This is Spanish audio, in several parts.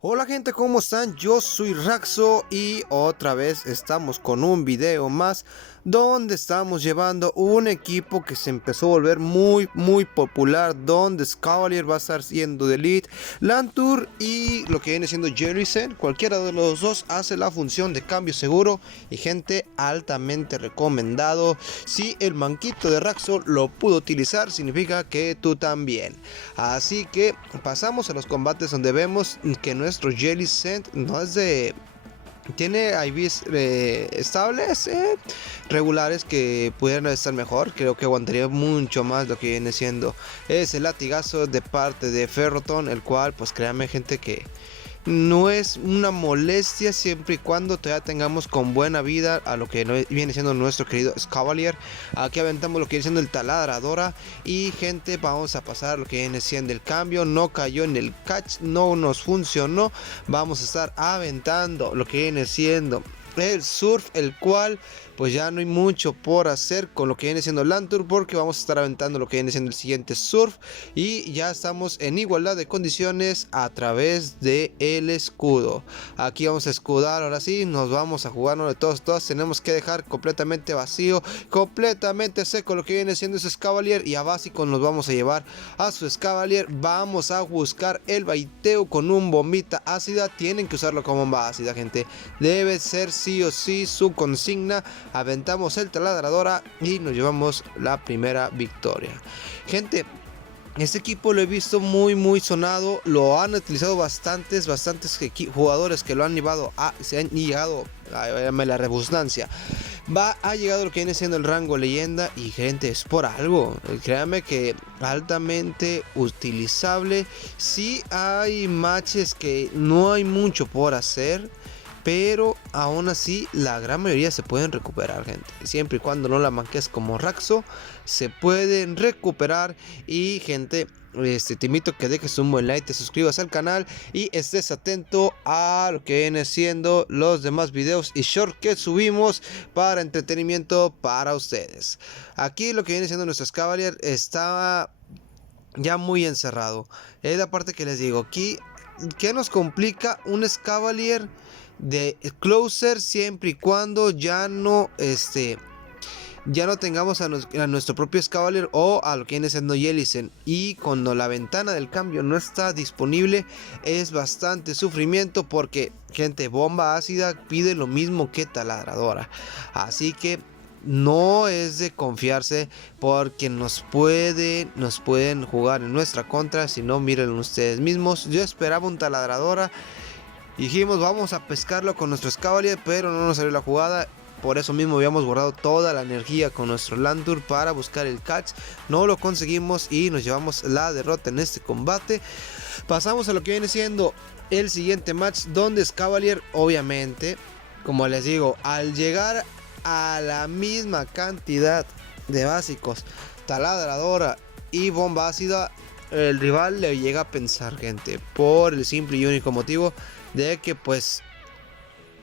Hola gente, ¿cómo están? Yo soy Raxo y otra vez estamos con un video más donde estamos llevando un equipo que se empezó a volver muy popular, donde Scavalier va a estar siendo de lead, Lantur y lo que viene siendo Jerrysen. Cualquiera de los dos hace la función de cambio seguro y gente altamente recomendado. Si el manquito de Raxo lo pudo utilizar, significa que tú también. Así que pasamos a los combates donde vemos que nuestro Jellicent no es de... Tiene IVs estables, regulares que pudieran estar mejor. Creo que aguantaría mucho más lo que viene siendo ese latigazo de parte de Ferroton, el cual pues créanme gente que no es una molestia siempre y cuando todavía tengamos con buena vida a lo que viene siendo nuestro querido Scavalier. Aquí aventamos lo que viene siendo el taladradora y gente, vamos a pasar lo que viene siendo el cambio. No cayó en el catch, no nos funcionó. Vamos a estar aventando lo que viene siendo el surf, el cual pues ya no hay mucho por hacer con lo que viene siendo Lantur, porque vamos a estar aventando lo que viene siendo el siguiente surf y ya estamos en igualdad de condiciones a través de el escudo. Aquí vamos a escudar, ahora sí nos vamos a jugarnos de todos tenemos que dejar completamente vacío, completamente seco lo que viene siendo ese Scavalier, y a básico nos vamos a llevar a su Scavalier. Vamos a buscar el baiteo con un bombita ácida. Tienen que usarlo como bomba ácida, gente, debe ser sí o sí su consigna. Aventamos el taladradora y nos llevamos la primera victoria, gente. Este equipo lo he visto muy sonado, lo han utilizado bastantes jugadores que lo han llevado se han llegado a la redundancia. Ha llegado lo que viene siendo el rango leyenda y gente, es por algo. Créanme que altamente utilizable. Si hay matches que no hay mucho por hacer, pero aún así la gran mayoría se pueden recuperar, gente. Siempre y cuando no la manques como Raxo, se pueden recuperar. Y gente, te invito a que dejes un buen like, te suscribas al canal y estés atento a lo que viene siendo los demás videos y short que subimos para entretenimiento para ustedes. Aquí lo que viene siendo nuestro Scavalier está ya muy encerrado. Es la parte que les digo aquí. ¿Qué nos complica un Scavalier de closer siempre y cuando ya no tengamos a nuestro propio Scavalier o a lo que viene siendo Jellicent? Y cuando la ventana del cambio no está disponible es bastante sufrimiento, porque gente, bomba ácida pide lo mismo que taladradora, así que no es de confiarse, porque nos pueden jugar en nuestra contra. Si no, miren ustedes mismos. Yo esperaba un taladradora, dijimos vamos a pescarlo con nuestro Scavalier, pero no nos salió la jugada. Por eso mismo habíamos guardado toda la energía con nuestro Lantur para buscar el catch. No lo conseguimos y nos llevamos la derrota en este combate. Pasamos a lo que viene siendo el siguiente match, donde Scavalier, obviamente, como les digo, al llegar a la misma cantidad de básicos, taladradora y bomba ácida, el rival le llega a pensar, gente, por el simple y único motivo de que pues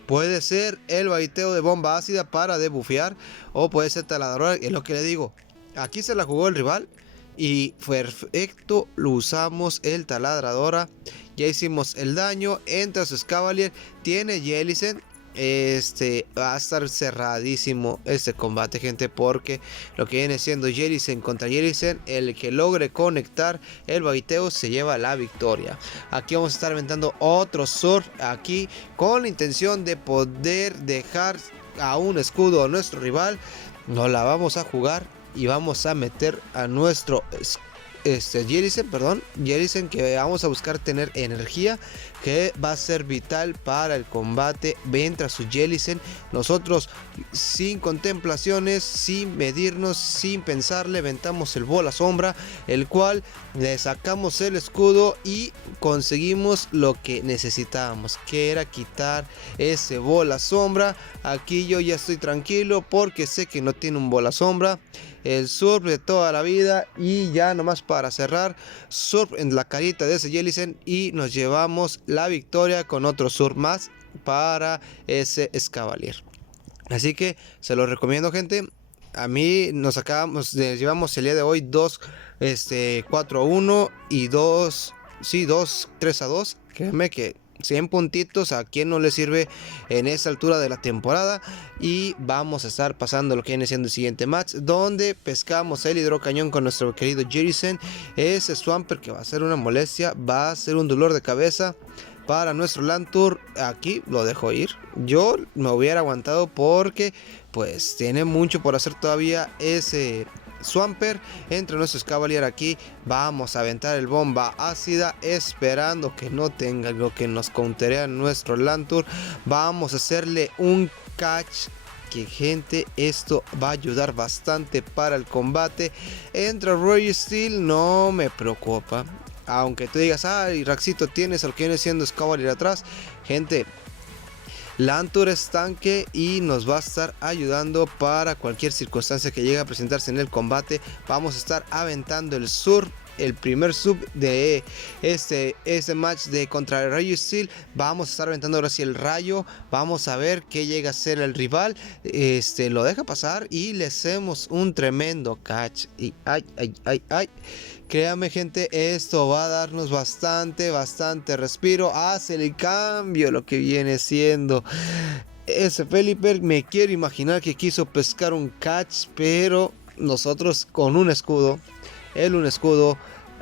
puede ser el baiteo de bomba ácida para debufear, o puede ser taladradora. Es lo que le digo, aquí se la jugó el rival y perfecto, lo usamos el taladradora. Ya hicimos el daño, entra su Scavalier, tiene Jellicent. Va a estar cerradísimo este combate, gente, porque lo que viene siendo Jellicent contra Jellicent, el que logre conectar el baiteo se lleva la victoria. Aquí vamos a estar aventando otro surf aquí con la intención de poder dejar a un escudo a nuestro rival. No la vamos a jugar y vamos a meter a nuestro Jellicent, que vamos a buscar tener energía, que va a ser vital para el combate. Mientras su Jellicent, nosotros sin contemplaciones, sin medirnos, sin pensar, levantamos el bola sombra, el cual le sacamos el escudo y conseguimos lo que necesitábamos, que era quitar ese bola sombra. Aquí yo ya estoy tranquilo porque sé que no tiene un bola sombra. El surf de toda la vida, y ya nomás para cerrar, surf en la carita de ese Jellicent y nos llevamos la victoria con otro surf más para ese Scavalier. Así que se lo recomiendo, gente. A mí nos llevamos el día de hoy 4-1 y 3-2. Créeme que 100 puntitos, a quien no le sirve en esta altura de la temporada. Y vamos a estar pasando lo que viene siendo el siguiente match, donde pescamos el hidrocañón con nuestro querido Jerisen. Ese Swampert que va a ser una molestia, va a ser un dolor de cabeza para nuestro Lantur. Aquí lo dejo ir. Yo me hubiera aguantado porque pues tiene mucho por hacer todavía ese Swampert. Entre nuestros Cavalier aquí vamos a aventar el bomba ácida, esperando que no tenga lo que nos counterea nuestro Lantur. Vamos a hacerle un catch, que gente, esto va a ayudar bastante para el combate. Entra Royal Steel, no me preocupa. Aunque tú digas, ay, Raxito, tienes al que viene siendo Cavalier atrás. Gente, Lantur es tanque y nos va a estar ayudando para cualquier circunstancia que llegue a presentarse en el combate. Vamos a estar aventando el sur, el primer sub de este match de contra el Rayo Steel. Vamos a estar aventando ahora sí el rayo. Vamos a ver qué llega a ser el rival. Lo deja pasar y le hacemos un tremendo catch. Y ay. Créame, gente, esto va a darnos bastante respiro. Hace el cambio lo que viene siendo ese Pelipper. Me quiero imaginar que quiso pescar un catch, pero nosotros con un escudo,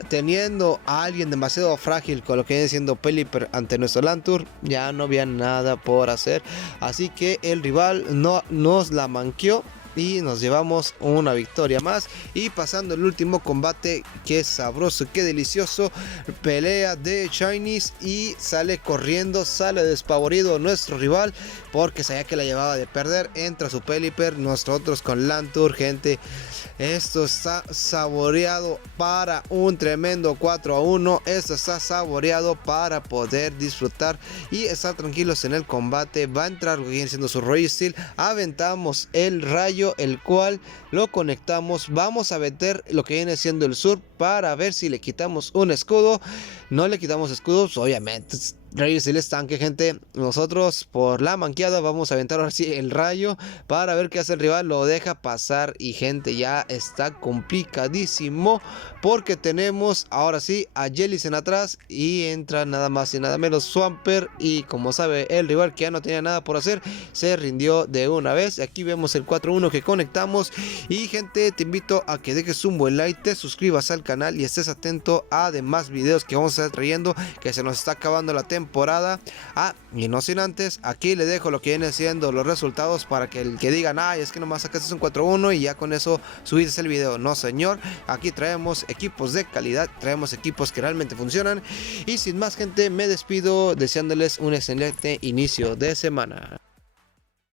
teniendo a alguien demasiado frágil con lo que viene siendo Pelipper ante nuestro Lantur, ya no había nada por hacer. Así que el rival no nos la manqueó y nos llevamos una victoria más. Y pasando el último combate, qué sabroso, qué delicioso. Pelea de Chinese y sale corriendo, sale despavorido nuestro rival porque sabía que la llevaba de perder. Entra su Pelipper, nosotros con Lantur. Gente, esto está saboreado para un tremendo 4-1. Esto está saboreado para poder disfrutar y estar tranquilos en el combate. Va a entrar lo que viene siendo su Royal Steel. Aventamos el rayo, el cual lo conectamos. Vamos a meter lo que viene siendo el sur para ver si le quitamos un escudo. No le quitamos escudos, obviamente. Rayo Steel es tanque, gente. Nosotros por la manqueada vamos a aventar ahora sí el rayo para ver qué hace el rival. Lo deja pasar y, gente, ya está complicadísimo porque tenemos ahora sí a Jellicent atrás y entra nada más y nada menos Swampert. Y como sabe el rival que ya no tenía nada por hacer, se rindió de una vez. Aquí vemos el 4-1 que conectamos. Y, gente, te invito a que dejes un buen like, te suscribas al canal y estés atento a demás videos que vamos a estar trayendo, que se nos está acabando la temporada. Y no sin antes, aquí le dejo lo que viene siendo los resultados para que el que digan, ay, es que nomás sacaste un 4-1 y ya con eso subiste el video. No, señor, aquí traemos equipos de calidad, traemos equipos que realmente funcionan. Y sin más, gente, me despido deseándoles un excelente inicio de semana.